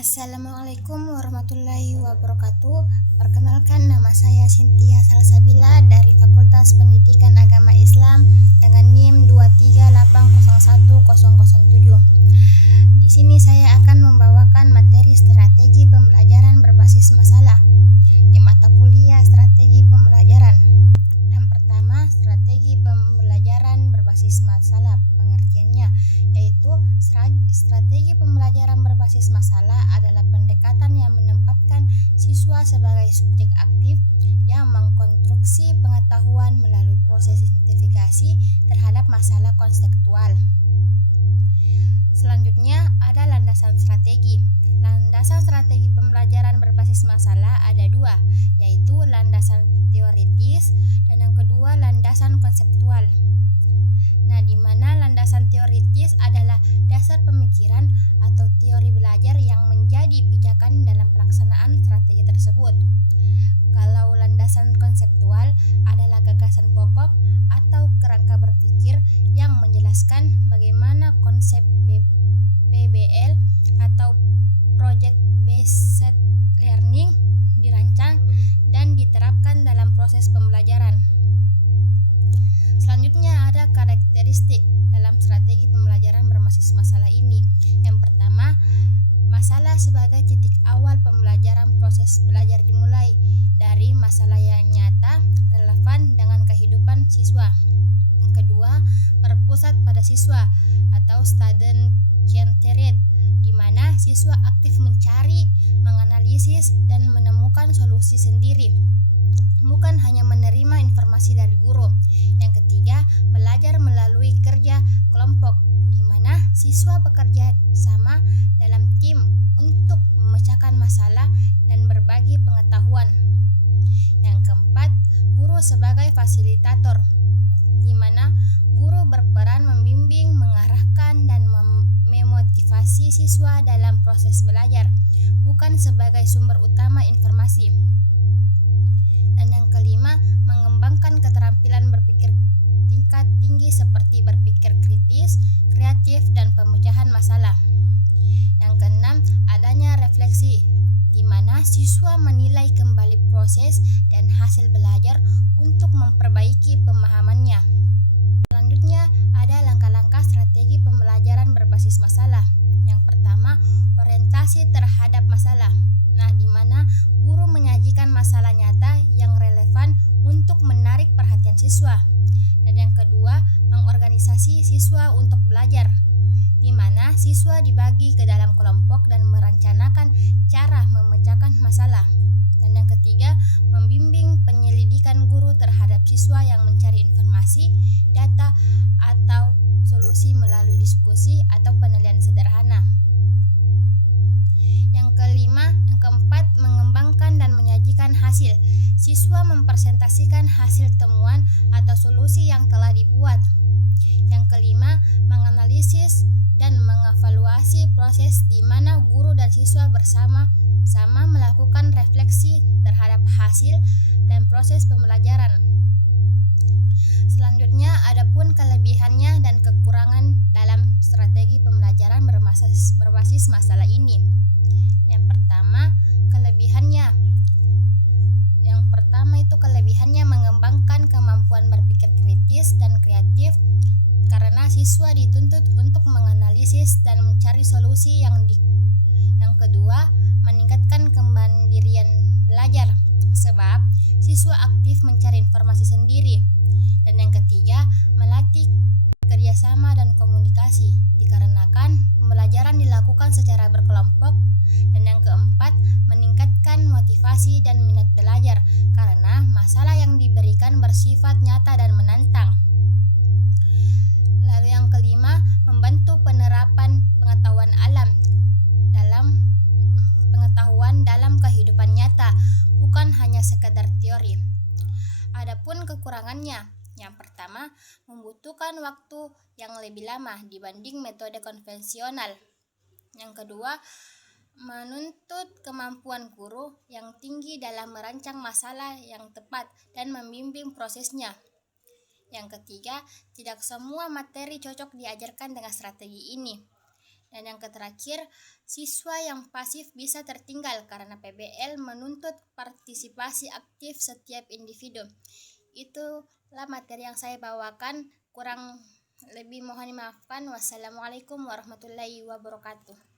Assalamualaikum warahmatullahi wabarakatuh. Perkenalkan, nama saya Cynthia Salsabila dari Fakultas Pendidikan Agama Islam dengan NIM 238010007. Di sini saya akan membawakan materi strategi pembelajaran berbasis masalah di mata kuliah strategi pembelajaran. Yang pertama, strategi pembelajaran berbasis masalah. Pengertiannya yaitu strategi pembelajaran berbasis masalah adalah pendekatan yang menempatkan siswa sebagai subjek aktif yang mengkonstruksi pengetahuan melalui proses identifikasi terhadap masalah konseptual. Selanjutnya ada landasan strategi. Landasan strategi pembelajaran berbasis masalah ada dua, yaitu landasan teoritis dan yang kedua landasan konseptual. Nah, di mana landasan teoritis adalah dasar pemikiran atau teori belajar yang menjadi pijakan dalam pelaksanaan strategi tersebut. Kalau landasan konseptual adalah gagasan pokok atau kerangka berpikir yang menjelaskan bagaimana konsep PBL atau Project Based Learning dirancang dan diterapkan dalam proses pembelajaran. Selanjutnya ada karakteristik dalam strategi pembelajaran berbasis masalah ini. Yang pertama, masalah sebagai titik awal pembelajaran. Proses belajar dimulai dari masalah yang nyata, relevan dengan kehidupan siswa. Yang kedua, berpusat pada siswa atau student centered, di mana siswa aktif mencari, menganalisis, dan menemukan solusi sendiri, bukan hanya menerima informasi dari guru. Yang ketiga, belajar melalui kerja kelompok, di mana siswa bekerja sama dalam tim untuk memecahkan masalah dan berbagi pengetahuan. Yang keempat, guru sebagai fasilitator, di mana guru berperan membimbing, mengarahkan, dan memotivasi siswa dalam proses belajar, bukan sebagai sumber utama informasi. Dan yang kelima, mengembangkan keterampilan berpikir tingkat tinggi seperti berpikir kritis, kreatif, dan pemecahan masalah. Yang keenam, adanya refleksi, di mana siswa menilai kembali proses dan hasil belajar untuk memperbaiki pemahamannya. Selanjutnya, ada langkah-langkah strategi pembelajaran berbasis masalah. Yang pertama, orientasi terhadap masalah. Nah, di mana guru menyajikan masalah nyata yang relevan untuk menarik perhatian siswa. Dan yang kedua, mengorganisasi siswa untuk belajar, di mana siswa dibagi ke dalam kelompok dan merencanakan cara memecahkan masalah. Dan yang ketiga, membimbing penyelidikan guru terhadap siswa yang mencari informasi, data, atau solusi melalui diskusi atau penilaian sederhana. Yang keempat, mengembangkan dan menyajikan hasil. Siswa mempresentasikan hasil temuan atau solusi yang telah dibuat. Yang kelima, menganalisis dan mengevaluasi proses, di mana guru dan siswa bersama-sama melakukan refleksi terhadap hasil dan proses pembelajaran. Selanjutnya, adapun kelebihannya dan kekurangan dalam strategi pembelajaran berbasis masalah ini. Yang pertama, kelebihannya mengembangkan kemampuan berpikir kritis dan kreatif karena siswa dituntut untuk menganalisis dan mencari solusi. Yang kedua, meningkatkan kemandirian belajar sebab siswa aktif mencari informasi sendiri. Dan yang ketiga, melatih kerjasama dan komunikasi dikarenakan pembelajaran dilakukan secara berkelompok. Dan yang keempat, meningkatkan motivasi dan minat belajar karena masalah yang diberikan bersifat nyata dan menantang. Lalu yang kelima, membantu penerapan pengetahuan dalam kehidupan nyata, bukan hanya sekedar teori. Adapun kekurangannya, yang pertama, membutuhkan waktu yang lebih lama dibanding metode konvensional. Yang kedua, menuntut kemampuan guru yang tinggi dalam merancang masalah yang tepat dan membimbing prosesnya. Yang ketiga, tidak semua materi cocok diajarkan dengan strategi ini. Dan yang terakhir, siswa yang pasif bisa tertinggal karena PBL menuntut partisipasi aktif setiap individu. Itulah materi yang saya bawakan, kurang lebih mohon dimaafkan. Wassalamualaikum warahmatullahi wabarakatuh.